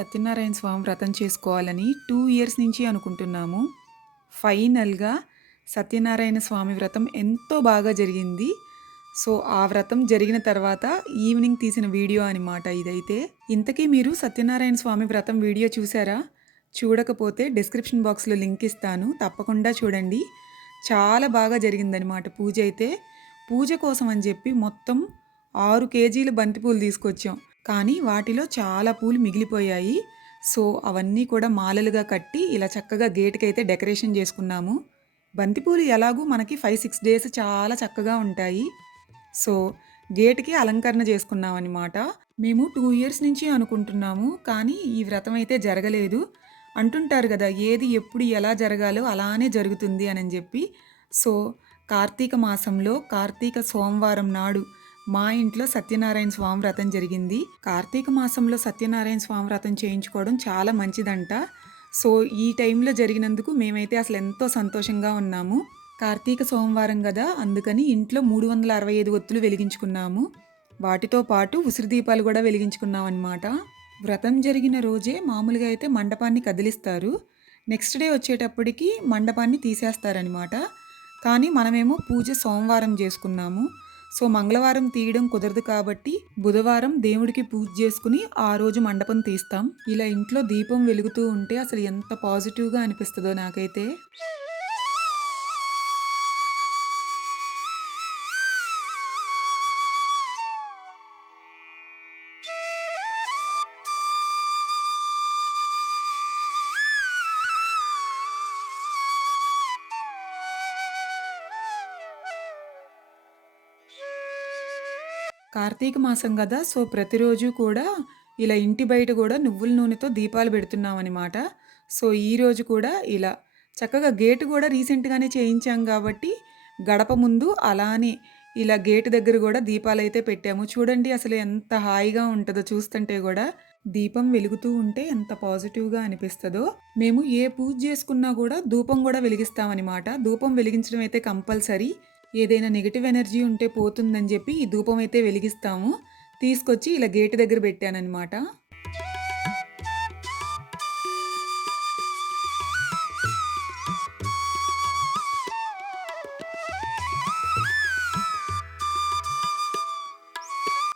సత్యనారాయణ స్వామి వ్రతం చేసుకోవాలని two years నుంచి అనుకుంటున్నాము. ఫైనల్గా సత్యనారాయణ స్వామి వ్రతం ఎంతో బాగా జరిగింది. సో ఆ వ్రతం జరిగిన తర్వాత ఈవినింగ్ తీసిన వీడియో అనమాట ఇదైతే. ఇంతకీ మీరు సత్యనారాయణ స్వామి వ్రతం వీడియో చూసారా? చూడకపోతే డిస్క్రిప్షన్ బాక్స్లో లింక్ ఇస్తాను. తప్పకుండా చూడండి. చాలా బాగా జరిగిందనమాట పూజ అయితే. పూజ కోసం అని చెప్పి మొత్తం ఆరు కేజీల బంతిపూలు తీసుకొచ్చాం. కానీ వాటిలో చాలా పూలు మిగిలిపోయాయి. సో అవన్నీ కూడా మాలలుగా కట్టి ఇలా చక్కగా గేట్కి అయితే డెకరేషన్ చేసుకున్నాము. బంతిపూలు ఎలాగూ మనకి ఫైవ్ సిక్స్ డేస్ చాలా చక్కగా ఉంటాయి. సో గేట్కి అలంకరణ చేసుకున్నాం అనమాట మేము టూ ఇయర్స్ నుంచి అనుకుంటున్నాము కానీ ఈ వ్రతం అయితే జరగలేదు. అంటుంటారు కదా ఏది ఎప్పుడు ఎలా జరగాలో అలానే జరుగుతుంది అని చెప్పి. సో కార్తీక మాసంలో కార్తీక సోమవారం నాడు మా ఇంట్లో సత్యనారాయణ స్వామి వ్రతం జరిగింది. కార్తీక మాసంలో సత్యనారాయణ స్వామి వ్రతం చేయించుకోవడం చాలా మంచిదంట. సో ఈ టైంలో జరిగినందుకు మేమైతే అసలు ఎంతో సంతోషంగా ఉన్నాము. కార్తీక సోమవారం కదా అందుకని ఇంట్లో మూడు వందల అరవై ఐదు ఒత్తులు వెలిగించుకున్నాము. వాటితో పాటు ఉసిరి దీపాలు కూడా వెలిగించుకున్నాం అనమాట వ్రతం జరిగిన రోజే మామూలుగా అయితే మండపాన్ని కదిలిస్తారు. నెక్స్ట్ డే వచ్చేటప్పటికి మండపాన్ని తీసేస్తారనమాట కానీ మనమేమో పూజ సోమవారం చేసుకున్నాము. సో మంగళవారం తీయడం కుదరదు కాబట్టి బుధవారం దేవుడికి పూజ చేసుకుని ఆ రోజు మండపం తీస్తాం. ఇలా ఇంట్లో దీపం వెలుగుతూ ఉంటే అసలు ఎంత పాజిటివ్గా అనిపిస్తుందో నాకైతే. కార్తీక మాసం కదా సో ప్రతిరోజు కూడా ఇలా ఇంటి బయట కూడా నువ్వుల నూనెతో దీపాలు పెడుతున్నాం అనమాట సో ఈరోజు కూడా ఇలా. చక్కగా గేటు కూడా రీసెంట్గానే చేయించాం కాబట్టి గడప ముందు అలానే ఇలా గేటు దగ్గర కూడా దీపాలు అయితే పెట్టాము. చూడండి అసలు ఎంత హాయిగా ఉంటుందో చూస్తుంటే కూడా. దీపం వెలుగుతూ ఉంటే ఎంత పాజిటివ్గా అనిపిస్తుందో. మేము ఏ పూజ చేసుకున్నా కూడా ధూపం కూడా వెలిగిస్తామన్నమాట ధూపం వెలిగించడం అయితే కంపల్సరీ. ఏదైనా నెగిటివ్ ఎనర్జీ ఉంటే పోతుందని చెప్పి ఈ ధూపం అయితే వెలిగిస్తాము. తీసుకొచ్చి ఇలా గేటు దగ్గర పెట్టానన్నమాట.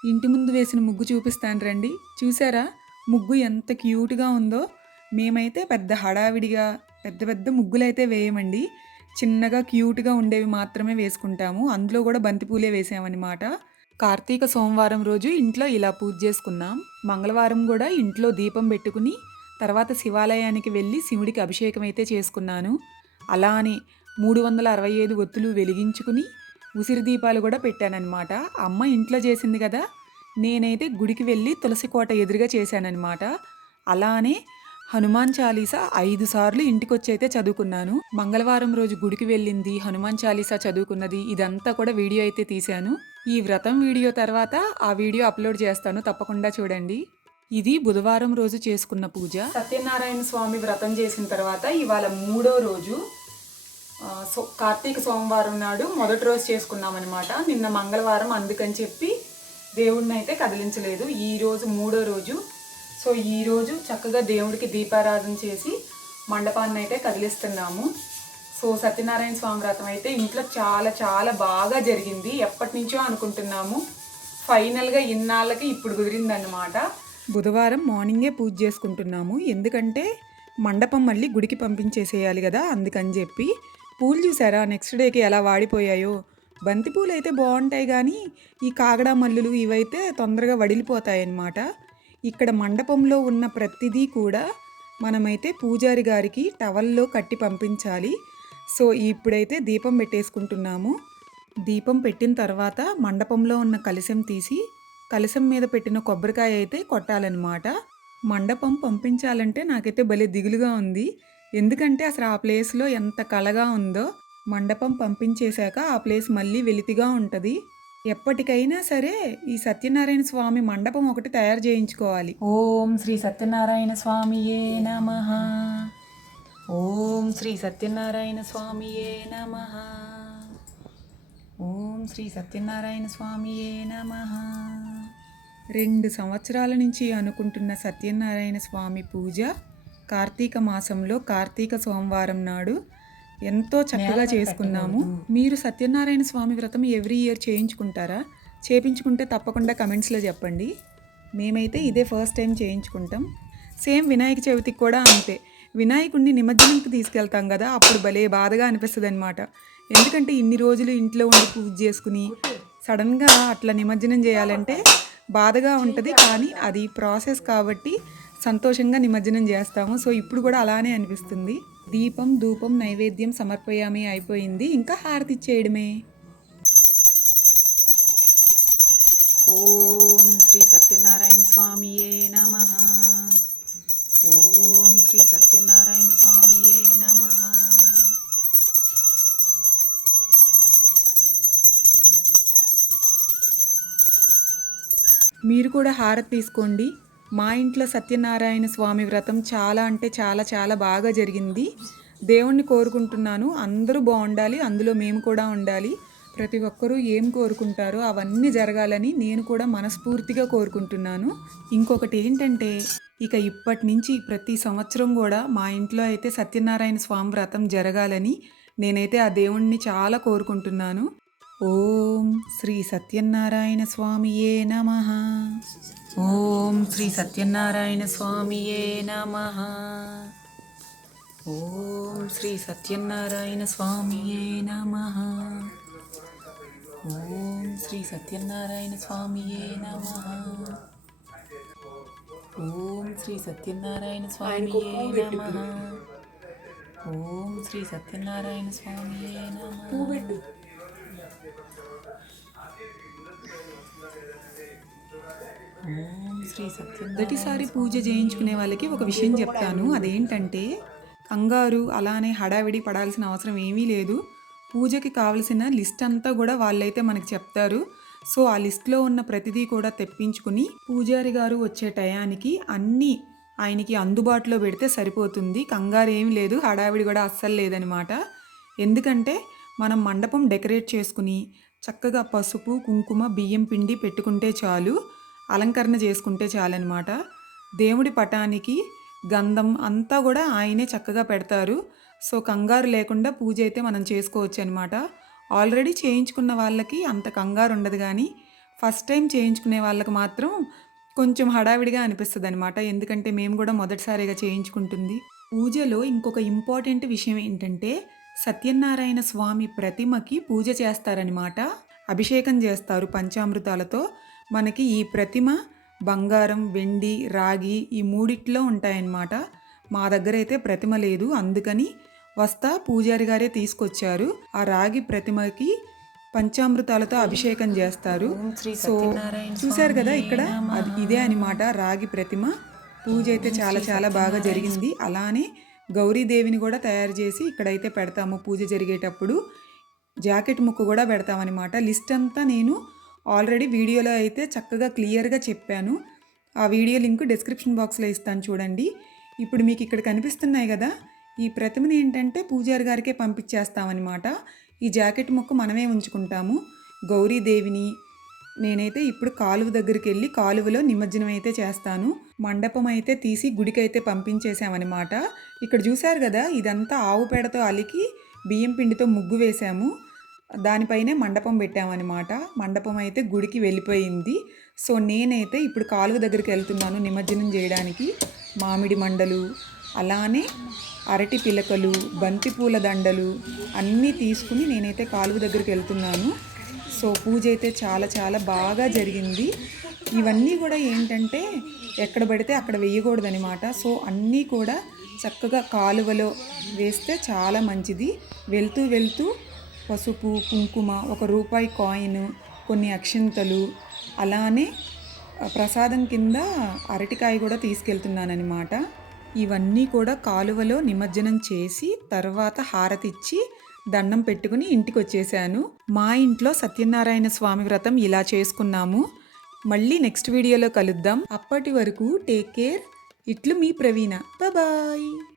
ఇంటి ముందు వేసిన ముగ్గు చూపిస్తాను రండి. చూసారా? ముగ్గు ఎంత క్యూట్గా ఉందో. మేమైతే పెద్ద హడావిడిగా పెద్ద పెద్ద ముగ్గులు అయితే వేయమండి. చిన్నగా క్యూట్గా ఉండేవి మాత్రమే వేసుకుంటాము. అందులో కూడా బంతిపూలే వేసామన్నమాట. కార్తీక సోమవారం రోజు ఇంట్లో ఇలా పూజ చేసుకున్నాం. మంగళవారం కూడా ఇంట్లో దీపం పెట్టుకుని తర్వాత శివాలయానికి వెళ్ళి శివుడికి అభిషేకం అయితే చేసుకున్నాను. అలానే మూడు వందల అరవై ఐదు ఒత్తులు వెలిగించుకుని ఉసిరి దీపాలు కూడా పెట్టానన్నమాట. అమ్మ ఇంట్లో చేసింది కదా నేనైతే గుడికి వెళ్ళి తులసి కోట ఎదురుగా చేశానన్నమాట. అలానే హనుమాన్ చాలీసా ఐదు సార్లు ఇంటికి అయితే చదువుకున్నాను. మంగళవారం రోజు గుడికి వెళ్ళింది హనుమాన్ చాలీసా చదువుకున్నది ఇదంతా కూడా వీడియో అయితే తీశాను. ఈ వ్రతం వీడియో తర్వాత ఆ వీడియో అప్లోడ్ చేస్తాను తప్పకుండా చూడండి. ఇది బుధవారం రోజు చేసుకున్న పూజ. సత్యనారాయణ స్వామి వ్రతం చేసిన తర్వాత ఇవాళ మూడో రోజు సో కార్తీక సోమవారం నాడు మొదటి రోజు చేసుకున్నామన్నమాట. నిన్న మంగళవారం అందుకని చెప్పి దేవుడిని అయితే కదిలించలేదు. ఈ రోజు మూడో రోజు సో ఈరోజు చక్కగా దేవుడికి దీపారాధన చేసి మండపాన్ని అయితే కదిలిస్తున్నాము. సో సత్యనారాయణ స్వామి వ్రతం అయితే ఇంట్లో చాలా చాలా బాగా జరిగింది. ఎప్పటి నుంచో అనుకుంటున్నాము. ఫైనల్గా ఇన్నాళ్ళకి ఇప్పుడు కుదిరిందన్నమాట. బుధవారం మార్నింగే పూజ చేసుకుంటున్నాము. ఎందుకంటే మండపం మళ్ళీ గుడికి పంపించేసేయాలి కదా అందుకని చెప్పి. పూలు చూసారా నెక్స్ట్ డేకి ఎలా వాడిపోయాయో. బంతిపూలు అయితే బాగుంటాయి కానీ ఈ కాగడా మల్లులు ఇవైతే తొందరగా వడిలిపోతాయన్నమాట. ఇక్కడ మండపంలో ఉన్న ప్రతిదీ కూడా మనమైతే పూజారి గారికి టవల్లో కట్టి పంపించాలి. సో ఇప్పుడైతే దీపం పెట్టేసుకుంటున్నాము. దీపం పెట్టిన తర్వాత మండపంలో ఉన్న కలశం తీసి కలశం మీద పెట్టిన కొబ్బరికాయ అయితే కొట్టాలన్నమాట. మండపం పంపించాలంటే నాకైతే భలే దిగులుగా ఉంది. ఎందుకంటే అసలు ఆ ప్లేస్లో ఎంత కలగా ఉందో మండపం పంపించేశాక ఆ ప్లేస్ మళ్ళీ వెలితిగా ఉంటుంది. ఎప్పటికైనా సరే ఈ సత్యనారాయణ స్వామి మండపం ఒకటి తయారు చేయించుకోవాలి. ఓం శ్రీ సత్యనారాయణ స్వామియే నమ. ఓం శ్రీ సత్యనారాయణ స్వామియే నమ. ఓం శ్రీ సత్యనారాయణ స్వామియే నమ. రెండు సంవత్సరాల నుంచి అనుకుంటున్న సత్యనారాయణ స్వామి పూజ కార్తీక మాసంలో కార్తీక సోమవారం నాడు ఎంతో చక్కగా చేసుకున్నాము. మీరు సత్యనారాయణ స్వామి వ్రతం ఎవ్రీ ఇయర్ చేయించుకుంటారా? చేపించుకుంటే తప్పకుండా కమెంట్స్లో చెప్పండి. మేమైతే ఇదే ఫస్ట్ టైం చేయించుకుంటాం. సేమ్ వినాయక చవితికి కూడా అంతే. వినాయకుడిని నిమజ్జనంకి తీసుకెళ్తాం కదా అప్పుడు భలే బాధగా అనిపిస్తుంది అనమాట ఎందుకంటే ఇన్ని రోజులు ఇంట్లో ఉండి పూజ చేసుకుని సడన్గా అట్లా నిమజ్జనం చేయాలంటే బాధగా ఉంటుంది. కానీ అది ప్రాసెస్ కాబట్టి సంతోషంగా నిమజ్జనం చేస్తాము. సో ఇప్పుడు కూడా అలానే అనిపిస్తుంది. దీపం ధూపం నైవేద్యం సమర్పయామి అయిపోయింది. ఇంకా హారతి ఇచ్చేయడమే. ఓం శ్రీ సత్యనారాయణ స్వామియే నమ. ఓం శ్రీ సత్యనారాయణ స్వామియే నమ. మీరు కూడా హారతి తీసుకోండి. మా ఇంట్లో సత్యనారాయణ స్వామి వ్రతం చాలా అంటే చాలా చాలా బాగా జరిగింది. దేవుణ్ణి కోరుకుంటున్నాను. అందరూ బాగుండాలి. అందులో మేము కూడా ఉండాలి. ప్రతి ఒక్కరూ ఏం కోరుకుంటారో అవన్నీ జరగాలని నేను కూడా మనస్ఫూర్తిగా కోరుకుంటున్నాను. ఇంకొకటి ఏంటంటే ఇక ఇప్పటి నుంచి ప్రతి సంవత్సరం కూడా మా ఇంట్లో అయితే సత్యనారాయణ స్వామి వ్రతం జరగాలని నేనైతే ఆ దేవుణ్ణి చాలా కోరుకుంటున్నాను. ఓం శ్రీ సత్యనారాయణ స్వామియే నమ. ఓం శ్రీ సత్యనారాయణ స్వామియే నమ. ఓం శ్రీ సత్యనారాయణ స్వామియే నమ. ఓం శ్రీ సత్యనారాయణ స్వామియే నమ. ఓం శ్రీ సత్యనారాయణ స్వామియే నమ. ఓం శ్రీ సత్యనారాయణ స్వామియే నమ. మొదటిసారి పూజ చేయించుకునే వాళ్ళకి ఒక విషయం చెప్తాను. అదేంటంటే కంగారు అలానే హడావిడి పడాల్సిన అవసరం ఏమీ లేదు. పూజకి కావలసిన లిస్ట్ అంతా కూడా వాళ్ళైతే మనకు చెప్తారు. సో ఆ లిస్ట్లో ఉన్న ప్రతిదీ కూడా తెప్పించుకుని పూజారి గారు వచ్చే టయానికి అన్నీ ఆయనకి అందుబాటులో పెడితే సరిపోతుంది. కంగారు ఏం లేదు హడావిడి కూడా అస్సలు లేదనమాట. ఎందుకంటే మనం మండపం డెకరేట్ చేసుకుని చక్కగా పసుపు కుంకుమ బియ్యం పిండి పెట్టుకుంటే చాలు. అలంకరణ చేసుకుంటే చాలన్నమాట. దేవుడి పటానికి గంధం అంతా కూడా ఆయనే చక్కగా పెడతారు. సో కంగారు లేకుండా పూజ అయితే మనం చేసుకోవచ్చు అనమాట ఆల్రెడీ చేయించుకున్న వాళ్ళకి అంత కంగారు ఉండదు కానీ ఫస్ట్ టైం చేయించుకునే వాళ్ళకి మాత్రం కొంచెం హడావిడిగా అనిపిస్తుంది అనమాట ఎందుకంటే మేము కూడా మొదటిసారిగా చేయించుకుంటుంది. పూజలో ఇంకొక ఇంపార్టెంట్ విషయం ఏంటంటే సత్యనారాయణ స్వామి ప్రతిమకి పూజ చేస్తారనమాట అభిషేకం చేస్తారు పంచామృతాలతో. మనకి ఈ ప్రతిమ బంగారం వెండి రాగి ఈ మూడిట్లో ఉంటాయన్నమాట. మా దగ్గర అయితే ప్రతిమ లేదు. అందుకని వస్తా పూజారి గారే తీసుకొచ్చారు. ఆ రాగి ప్రతిమకి పంచామృతాలతో అభిషేకం చేస్తారు. సో చూశారు కదా ఇక్కడ? అది ఇదే అనమాట రాగి ప్రతిమ. పూజ అయితే చాలా చాలా బాగా జరిగింది. అలానే గౌరీదేవిని కూడా తయారు చేసి ఇక్కడైతే పెడతాము పూజ జరిగేటప్పుడు. జాకెట్ ముక్క కూడా పెడతామన్నమాట. లిస్ట్ అంతా నేను ఆల్రెడీ వీడియోలో అయితే చక్కగా క్లియర్గా చెప్పాను. ఆ వీడియో లింక్ డిస్క్రిప్షన్ బాక్స్లో ఇస్తాను చూడండి. ఇప్పుడు మీకు ఇక్కడ కనిపిస్తున్నాయి కదా ఈ ప్రతిమని ఏంటంటే పూజారి గారికే పంపించేస్తామన్నమాట. ఈ జాకెట్ ముక్క మనమే ఉంచుకుంటాము. గౌరీదేవిని నేనైతే ఇప్పుడు కాలువ దగ్గరికి వెళ్ళి కాలువలో నిమజ్జనం అయితే చేస్తాను. మండపం అయితే తీసి గుడికైతే పంపించేసామన్నమాట ఇక్కడ చూశారు కదా ఇదంతా ఆవు పేడతో అలికి బియ్యం పిండితో ముగ్గు వేశాము. దానిపైనే మండపం పెట్టామన్నమాట. మండపం అయితే గుడికి వెళ్ళిపోయింది. సో నేనైతే ఇప్పుడు కాలువ దగ్గరికి వెళ్తున్నాను నిమజ్జనం చేయడానికి. మామిడి మండలు అలానే అరటి పిలకలు బంతిపూల దండలు అన్నీ తీసుకుని నేనైతే కాలువ దగ్గరికి వెళ్తున్నాను. సో పూజ అయితే చాలా చాలా బాగా జరిగింది. ఇవన్నీ కూడా ఏంటంటే ఎక్కడ పడితే అక్కడ వేయకూడదనమాట సో అన్నీ కూడా చక్కగా కాలువలో వేస్తే చాలా మంచిది. వెళ్తూ వెళ్తూ పసుపు కుంకుమ ఒక రూపాయి కాయిన్ కొన్ని అక్షింతలు అలానే ప్రసాదం కింద అరటికాయ కూడా తీసుకెళ్తున్నానమాట ఇవన్నీ కూడా కాలువలో నిమజ్జనం చేసి తర్వాత హారతిచ్చి దండం పెట్టుకుని ఇంటికి వచ్చేసాను మా ఇంట్లో సత్యనారాయణ స్వామి వ్రతం ఇలా చేసుకున్నాము. మళ్ళీ నెక్స్ట్ వీడియోలో కలుద్దాం. అప్పటి వరకు టేక్ కేర్. ఇట్లు మీ ప్రవీణ. బాయ్.